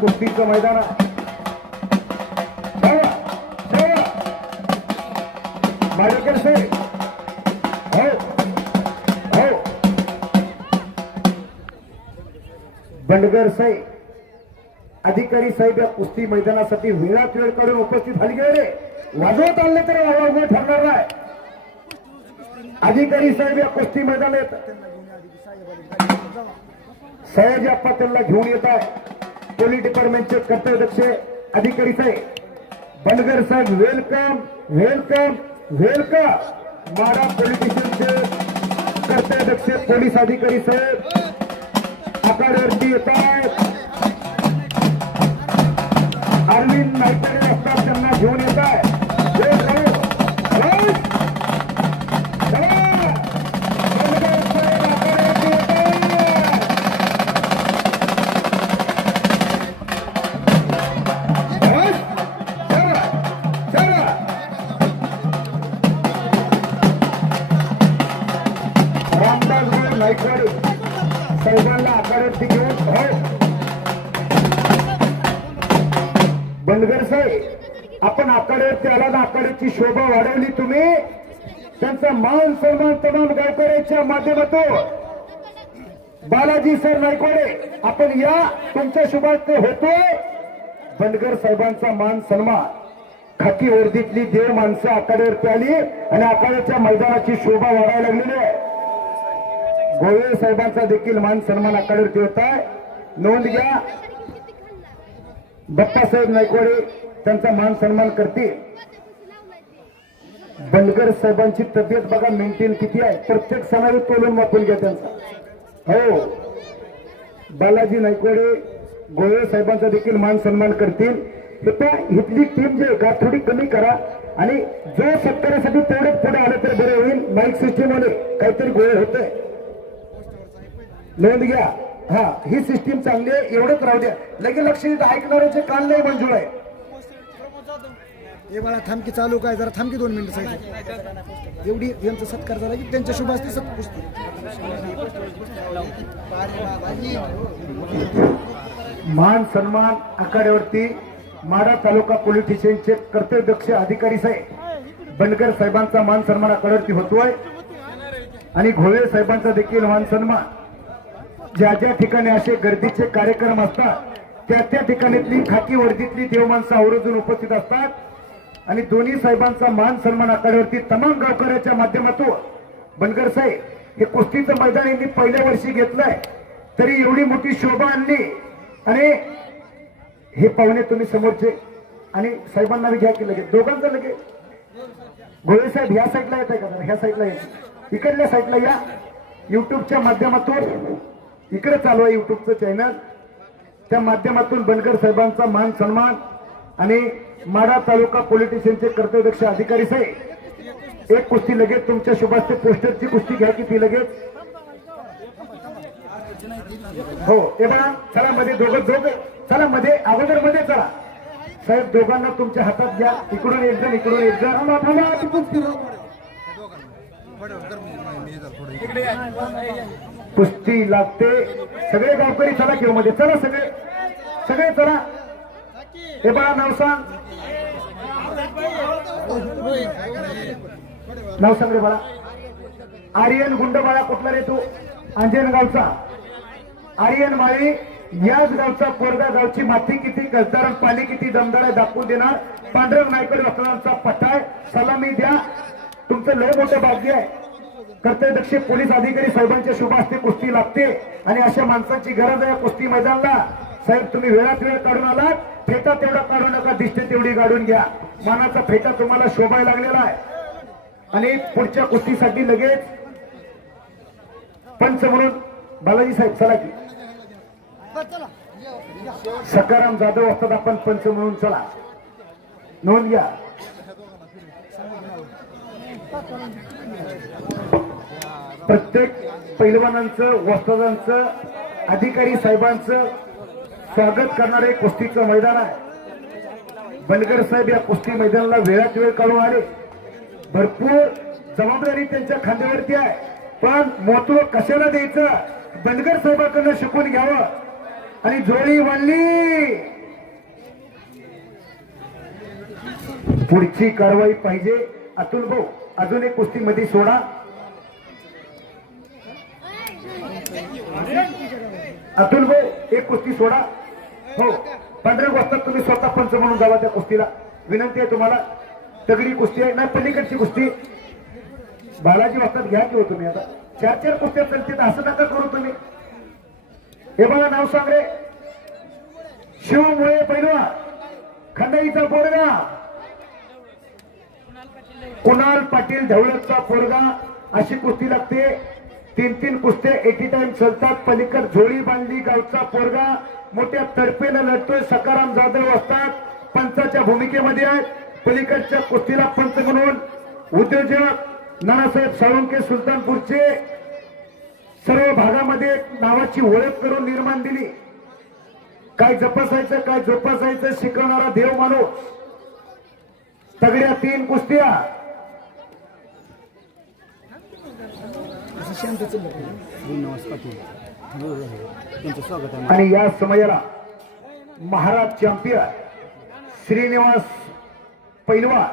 कुस्तीचं मैदान आहे. हो हो. बंडगर साई अधिकारी साहेब या कुस्ती मैदानासाठी वेळात वेळ करून उपस्थित झाली गेले. वाजवत आले तर अवघड ठरणार नाही. अधिकारी साहेब या कुस्ती मैदानात. सयाजी अप्पा त्यांना घेऊन येत आहे. पोलीस डिपार्टमेंटचे कर्तव्यदक्ष अधिकारी साहेब बनगर साहेब वेलकम वेलकम वेलकम मारा पोलीस स्टेशनचे कर्तव्यदक्ष पोलीस अधिकारी साहेब आकाड्यावरती येत आहेत अरविंद नाईकडे असतात त्यांना घेऊन येत आहे बंडगर साहेब आपण आखाड्यावरती आला ना आकाड्याची शोभा वाढवली तुम्ही. त्यांचा मान सन्मान तमाम गावकऱ्यांच्या माध्यमातून. बालाजी सर नायकवाडे आपण या तुमच्या शुभास्ते होतोय बनगर साहेबांचा मान सन्मान. खाकी वर्दीतली देव माणसं आकाड्यावरती आली आणि आकाड्याच्या मैदानाची शोभा वाढायला लागलेली आहे. गोवे साहेबांचा देखील मान सन्मान आकाड्यावरती होत आहे. नोंद घ्या. बाप्पासाहेब नायकवाडे त्यांचा मान सन्मान करतील. बंडगर साहेबांची तब्येत बघा मेंटेन किती आहे. प्रत्येक सणाला तोलून वापरून घ्या त्यांचा. हो. बालाजी नायकवाडे गोळे साहेबांचा देखील मान सन्मान करतील. त्या इथली टीम जे का थोडी कमी करा. आणि जो शेतकऱ्यासाठी तेवढं पुढे आलं तर बरं होईल. माईक सिस्टीममध्ये काहीतरी गोळ होतंय. नोंद घ्या. हा ही सिस्टीम चांगली आहे एवढंच राहू द्या. लगे लक्ष ऐकणाऱ्याचे कान नाही मंजूर आहे. हे बाळा थांबकी चालू काय जरा थांबकी दोन मिनिटं साहेब एवढी यांचा सत्कार झाला की त्यांच्या शुभ असते सत पुस्तक मान सन्मान आखाड्यावरती माडा तालुका पोलीस स्टेशनचे कर्तव्यदक्ष अधिकारी साहेब. बंडकर साहेबांचा मान सन्मान आखाड्यावरती होतोय. आणि घोळे साहेबांचा देखील मान सन्मान. ज्या ज्या ठिकाणी असे गर्दीचे कार्यक्रम असतात त्या त्या ठिकाणीतली खाकी वर्दीतली देवमाणसं आवर्जून उपस्थित असतात. आणि दोन्ही साहेबांचा मान सन्मान आखाड्यावरती तमाम गावकऱ्याच्या माध्यमातून बनगर साहेब हे कुस्तीचं मैदान यांनी पहिल्या वर्षी घेतलंय. तरी एवढी मोठी शोभा आणली. आणि हे पाहुणे तुम्ही समोरचे आणि साहेबांना घ्या की लगेच. दोघांचं लगेच. गोळे साहेब ह्या साईडला येत आहे का? ह्या साईडला येत इकडल्या साईडला या. युट्यूबच्या माध्यमातून इकडे चालू आहे युट्यूबचं चॅनल त्या माध्यमातून बनकर साहेबांचा मान सन्मान आणि माडा तालुका पोलीस स्टेशनचे कर्तव्यदक्ष अधिकारी साहेब एक कुस्ती लगेच तुमच्या शुभास्ते पोस्टरची कुस्ती घ्या की ती लगेच. हो हे बघा चला मध्ये दोघं दोघं चला मध्ये अगोदरमध्ये चला. साहेब दोघांना तुमच्या हातात घ्या इकडून एक जण इकडून एक जण. ती कुस्ती लागते. सगळे गावकरी चला किंवा मध्ये. चला सगळे. सगळे चला. हे बघा नाव सांग. नाव सांग रे बाळा. आर्यन गुंड बाळा कुठला रे तू? अंजनगावचा आर्यन माळी याच गावचा कोरगा गावची माती किती गजदार पाणी किती दमदार आहे दाखवून देणार. पांढरंग नायकर वस्त्रांचा पट्टा सलामी द्या. तुमचं लय मोठं भाग्य आहे. कर्तव्यदक्ष पोलीस अधिकारी साहेबांच्या शुभ कुस्ती लागते आणि अशा माणसांची गरज आहे कुस्ती मैदानला. साहेब तुम्ही वेळात वेळ काढून आलात. फेटा तेवढा काढू नका दिसते तेवढी काढून घ्या. मानाचा फेटा तुम्हाला शोभाय लागलेला आहे. आणि पुढच्या कुस्तीसाठी लगेच पंच म्हणून बालाजी साहेब चला की. सकाराम जाधव असतात आपण पंच म्हणून चला. नोंद घ्या. प्रत्येक पैलवानांचं वस्तादांचं अधिकारी साहेबांचं स्वागत करणारे कुस्तीचं मैदान आहे. बनगर साहेब या कुस्ती मैदानाला वेळात वेळ काढून आले. भरपूर जबाबदारी त्यांच्या खांद्यावरती आहे. पण महत्त्व कशाला द्यायचं? बनगर साहेबांकडनं शिकून घ्यावं. आणि जोळी वाढली. पुढची कारवाई पाहिजे. अतुल भाऊ अजून एक कुस्ती मध्ये सोडा. अतुल भाऊ एक कुस्ती सोडा. हो पंधरा वाजता तुम्ही स्वतः पंच म्हणून जावा त्या कुस्तीला. विनंती आहे तुम्हाला. तगडी कुस्ती आहे ना पलीकडची कुस्ती. बालाजी वाजतात घ्या की हो तुम्ही आता. चार चार कुस्त्या चालतील असं नका करू तुम्ही. हे बघा नाव सांग रे. शिवमुळे पैलवा खंडाईचा पोरगा. कुणाल पाटील ढवळकचा पोरगा. अशी कुस्ती लागते. तीन तीन कुस्त्या एटी टाइम चलतात. पलीकड झोळी बांधली गावचा पोरगा मोठ्या तडपेनं लढतोय. सकाराम जाधव असतात पंचाच्या भूमिकेमध्ये आहेत. पलीकडच्या कुस्तीला पंच म्हणून उद्योजक नानासाहेब साळुंके सुलतानपूरचे सर्व भागामध्ये नावाची ओळख करून निर्माण दिली. काय जपासायचं काय जोपासायचं शिकवणारा देव माणूस. तगड्या तीन कुस्त्या असं शांत चाललं पाहिजे. त्यांचं स्वागत आहे आणि या समयाला महाराज चॅम्पियन श्रीनिवास पैलवान.